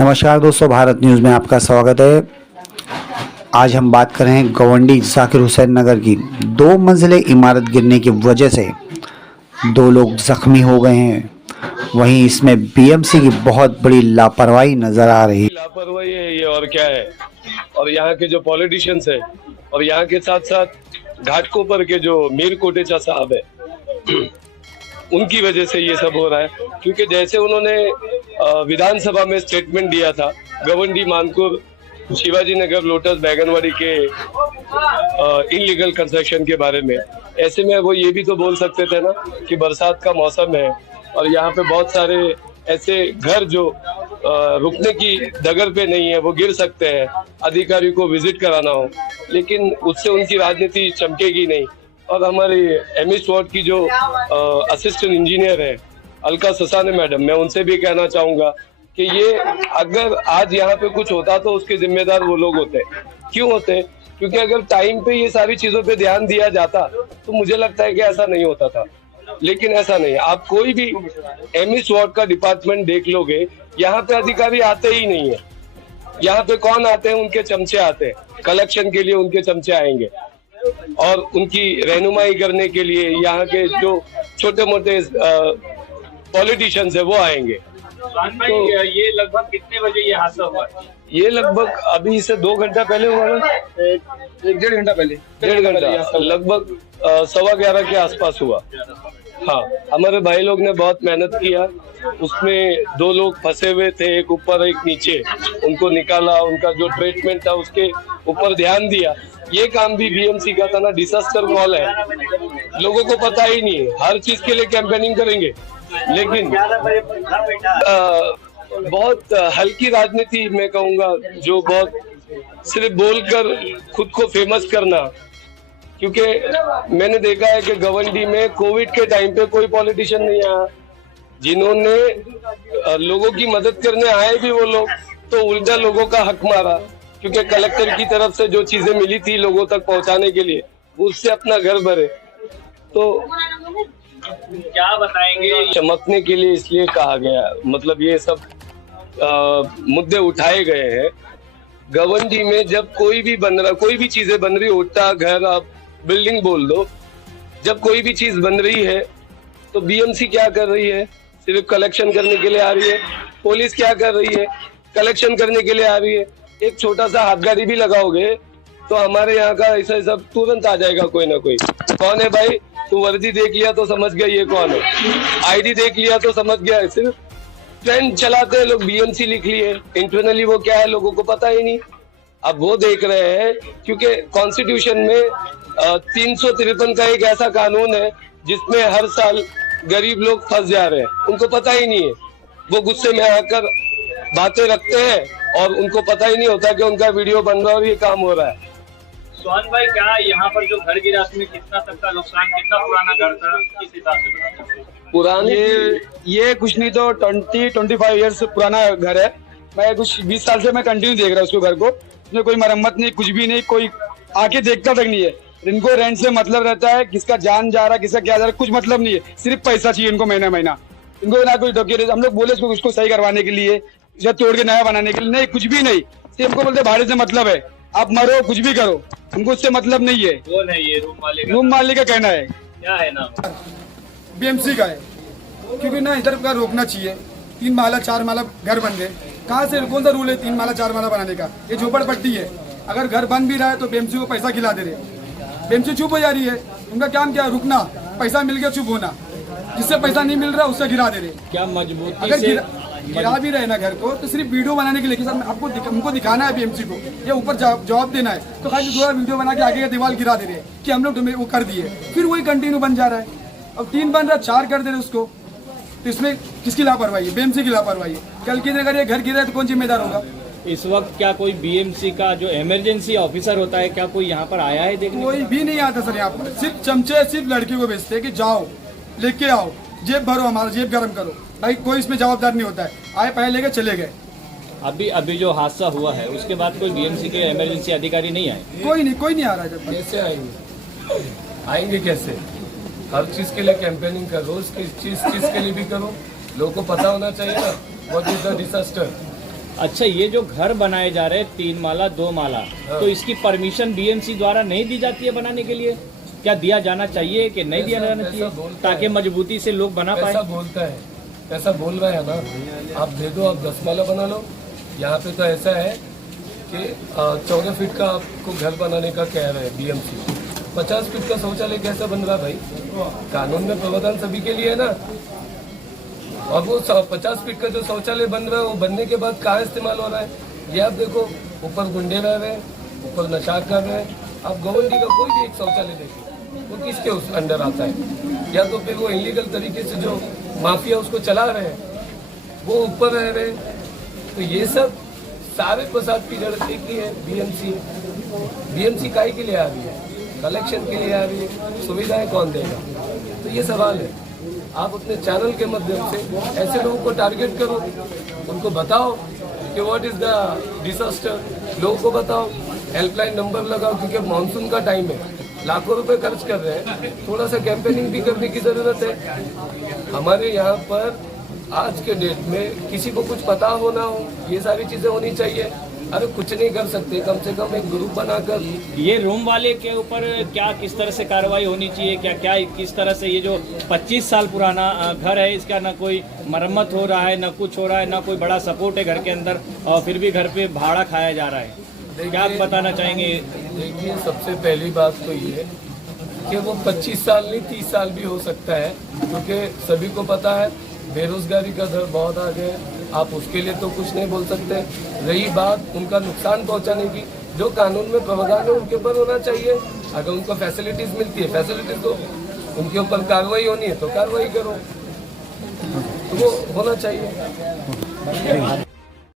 नमस्कार दोस्तों, भारत न्यूज़ में आपका स्वागत है। आज हम बात कर रहे हैं गवंडी जाकिर हुसैन नगर की 2 मंजिले इमारत गिरने की वजह से 2 लोग जख्मी हो गए हैं। वहीं इसमें बीएमसी की बहुत बड़ी लापरवाही नजर आ रही है। लापरवाही है ये, और क्या है। और यहाँ के जो पॉलिटिशियंस है और यहाँ के साथ साथ घाटकोपर के जो मीर कोटेचा साहब है उनकी वजह से ये सब हो रहा है। क्योंकि जैसे उन्होंने विधानसभा में स्टेटमेंट दिया था गवंडी मानकुर शिवाजी नगर लोटस बैगनवाड़ी के इनलीगल कंस्ट्रक्शन के बारे में, ऐसे में वो ये भी तो बोल सकते थे ना कि बरसात का मौसम है और यहाँ पे बहुत सारे ऐसे घर जो रुकने की डगर पे नहीं है वो गिर सकते हैं, अधिकारी को विजिट कराना हो, लेकिन उससे उनकी राजनीति चमकेगी नहीं। और हमारी एमएस वार्ड की जो असिस्टेंट इंजीनियर है अलका ससाने मैडम, मैं उनसे भी कहना चाहूंगा कि ये अगर आज यहाँ पे कुछ होता तो उसके जिम्मेदार वो लोग होते। क्यों होते? क्योंकि अगर टाइम पे ये सारी चीजों पे ध्यान दिया जाता तो मुझे लगता है कि ऐसा नहीं होता था, लेकिन ऐसा नहीं। आप कोई भी एमएस वार्ड का डिपार्टमेंट देख लोगे, यहाँ पे अधिकारी आते ही नहीं है। यहाँ पे कौन आते हैं? उनके चमचे आते हैं, कलेक्शन के लिए उनके चमचे आएंगे और उनकी रहनुमाई करने के लिए यहाँ के जो छोटे मोटे पॉलिटिशियन्स है वो आएंगे। तो ये लगभग कितने बजे ये हादसा हुआ? ये लगभग अभी से 2 घंटा पहले हुआ ना, 1-1.5 घंटा पहले, 1.5 घंटा, लगभग 11:15 के आसपास हुआ। हाँ, हमारे भाई लोग ने बहुत मेहनत किया, उसमें 2 लोग फंसे हुए थे, एक ऊपर एक नीचे, उनको निकाला, उनका जो ट्रीटमेंट था उसके ऊपर ध्यान दिया। ये काम भी बीएमसी का था ना, डिजास्टर कॉल है, लोगों को पता ही नहीं है। हर चीज के लिए कैंपेनिंग करेंगे, लेकिन बहुत हल्की राजनीति मैं कहूंगा, जो बहुत सिर्फ बोलकर खुद को फेमस करना। क्योंकि मैंने देखा है कि गवंडी में कोविड के टाइम पे कोई पॉलिटिशियन नहीं आया, जिन्होंने लोगों की मदद करने आए भी वो लोग तो उल्टा लोगों का हक मारा। क्योंकि कलेक्टर की तरफ से जो चीजें मिली थी लोगों तक पहुंचाने के लिए, उससे अपना घर भरे। तो क्या बताएंगे? चमकने के लिए इसलिए कहा गया, मतलब ये सब मुद्दे उठाए गए हैं। गवंडी में जब कोई भी बन रहा, कोई भी चीजें बन रही, उठता घर, आप बिल्डिंग बोल दो, जब कोई भी चीज बन रही है तो बीएमसी क्या कर रही है? सिर्फ कलेक्शन करने के लिए आ रही है। पुलिस क्या कर रही है? कलेक्शन करने के लिए आ रही है। एक छोटा सा हाथ गाड़ी भी लगाओगे तो हमारे यहाँ का ऐसा सब तुरंत आ जाएगा कोई ना कोई। कौन है भाई? तू वर्दी देख लिया तो समझ गया ये कौन है, आईडी देख लिया तो समझ गया। सिर्फ ट्रेंड चलाते हैं लोग, बीएमसी लिख लिए, इंटरनली वो क्या है लोगों को पता ही नहीं। अब वो देख रहे हैं क्योंकि कॉन्स्टिट्यूशन में 353 का एक ऐसा कानून है जिसमें हर साल गरीब लोग फंस जा रहे हैं, उनको पता ही नहीं है। वो गुस्से में आकर बातें रखते हैं और उनको पता ही नहीं होता कि उनका वीडियो बन रहा है और ये काम हो रहा है। सोहन भाई, क्या यहाँ पर जो घर गिरा उसमें कितना तक का नुकसान, कितना पुराना घर था, किस हिसाब से? पुराने ये कुछ नहीं तो 20-25 ईयर्स पुराना घर है। मैं कुछ 20 साल से मैं कंटिन्यू देख रहा हूँ उसको, घर को। उसमें कोई मरम्मत नहीं, कुछ भी नहीं, कोई आके देखता तक नहीं है। इनको रेंट से मतलब रहता है, किसका जान जा रहा है, किसका क्या जा रहा है, कुछ मतलब नहीं है। सिर्फ पैसा चाहिए इनको महीना महीना। इनको ना कोई डॉक्यूमेंट, हम लोग बोले उसको सही करवाने के लिए या तोड़ के नया बनाने के लिए, नहीं, कुछ भी नहीं। सिर्फ हमको बोलते भाड़े से मतलब है, आप मरो कुछ भी करो, हमको उससे मतलब नहीं है। वो नहीं, ये रूम मालिक का कहना है। क्या है नाम? बीएमसी का है, क्योंकि ना इधर का रोकना चाहिए। 3 माला 4 माला घर बन गए, कहाँ से, कौन सा रूल है 3 माला 4 माला बनाने का? ये झोपड़पट्टी है। अगर घर बन भी रहा है तो बीएमसी को पैसा खिला दे रहे हैं, बीएमसी चुप हो जा रही है। उनका काम क्या? रुकना, पैसा मिल गया चुप होना, जिससे पैसा नहीं मिल रहा उससे गिरा दे रहे। क्या मजबूती अगर से गिरा भी रहे ना घर को तो सिर्फ वीडियो बनाने के लिए कि सर आपको हमको दिखाना है बीएमसी को, ये ऊपर जवाब देना है, तो खाली थोड़ा वीडियो बना के आगे का दीवार गिरा दे रहे हैं कि हम लोग वो कर दिए। फिर वही कंटिन्यू बन जा रहा है। अब 3 बन रहा, 4 कर दे रहे उसको, तो इसमें किसकी लापरवाही है? बीएमसी की लापरवाही है। कल की अगर ये घर गिरा है तो कौन जिम्मेदार होगा? इस वक्त क्या कोई बीएमसी का जो इमरजेंसी ऑफिसर होता है, क्या कोई यहाँ पर आया है देखने? कोई भी नहीं आता सर यहाँ पर। सिर्फ चमचे, सिर्फ लड़की को भेजते हैं कि जाओ लेके आओ, जेब भरो, हमारा जेब गर्म करो। भाई कोई इसमें जवाबदार नहीं होता है। आए पैसे लेके चले गए। अभी जो हादसा हुआ है उसके बाद कोई बीएमसी के इमरजेंसी अधिकारी नहीं आए? कोई नहीं आ रहा है। कैसे आएंगे कैसे? हर चीज के लिए कैंपेनिंग करो, उसकी चीज के लिए भी करो, लोगों को पता होना चाहिए ना व्हाट इज द डिजास्टर। अच्छा, ये जो घर बनाए जा रहे हैं 3 माला 2 माला, तो इसकी परमिशन बीएमसी द्वारा नहीं दी जाती है बनाने के लिए? क्या दिया जाना चाहिए कि नहीं दिया जाना चाहिए, ताकि मजबूती से लोग बना पाए? ऐसा बोलता है, ऐसा बोल रहा है ना, आप दे दो, आप 10 माला बना लो। यहाँ पे तो ऐसा है कि 14 फीट का आपको घर बनाने का कह रहे हैं बीएमसी। 50 फीट का शौचालय कैसे बन रहा है भाई? कानून में प्रावधान सभी के लिए है ना। और वो 50 फीट का जो शौचालय बन रहा है, वो बनने के बाद कहाँ इस्तेमाल हो रहा है? ये आप देखो, ऊपर गुंडे रह रहे हैं, ऊपर नशा कर रहे हैं। आप गवर्नमेंट का कोई भी एक शौचालय देखिए, वो किसके उस अंडर आता है? या तो फिर वो इलीगल तरीके से जो माफिया उसको चला रहे हैं, वो ऊपर रह रहे हैं। तो ये सब सारे प्रसाद की जड़ एक ही है, बीएमसी। बीएमसी काहे के लिए आ रही है? कलेक्शन के लिए आ रही है। सुविधाएं कौन देगा? तो ये सवाल है। आप अपने चैनल के माध्यम से ऐसे लोगों को टारगेट करो, उनको बताओ कि व्हाट इज द डिजास्टर, लोगों को बताओ, हेल्पलाइन नंबर लगाओ, क्योंकि मानसून का टाइम है, लाखों रुपए खर्च कर रहे हैं, थोड़ा सा कैंपेनिंग भी करने की जरूरत है। हमारे यहाँ पर आज के डेट में किसी को कुछ पता हो ना हो, ये सारी चीजें होनी चाहिए। अरे कुछ नहीं कर सकते, कम से कम एक ग्रुप बनाकर। ये रूम वाले के ऊपर क्या किस तरह से कार्रवाई होनी चाहिए? क्या किस तरह से, ये जो 25 साल पुराना घर है, इसका ना कोई मरम्मत हो रहा है, ना कुछ हो रहा है, ना कोई बड़ा सपोर्ट है घर के अंदर, और फिर भी घर पे भाड़ा खाया जा रहा है, क्या आप बताना चाहेंगे? देखिए, सबसे पहली बात तो ये कि वो 25 साल नहीं 30 साल भी हो सकता है, क्योंकि सभी को पता है बेरोजगारी का दर बहुत आ गया है। आप उसके लिए तो कुछ नहीं बोल सकते। रही बात उनका नुकसान पहुंचाने की, जो कानून में प्रावधान है उनके ऊपर होना चाहिए। अगर उनको फैसिलिटीज मिलती है, फैसिलिटीज तो उनके ऊपर कार्रवाई होनी है तो कार्रवाई करो, तो वो होना चाहिए।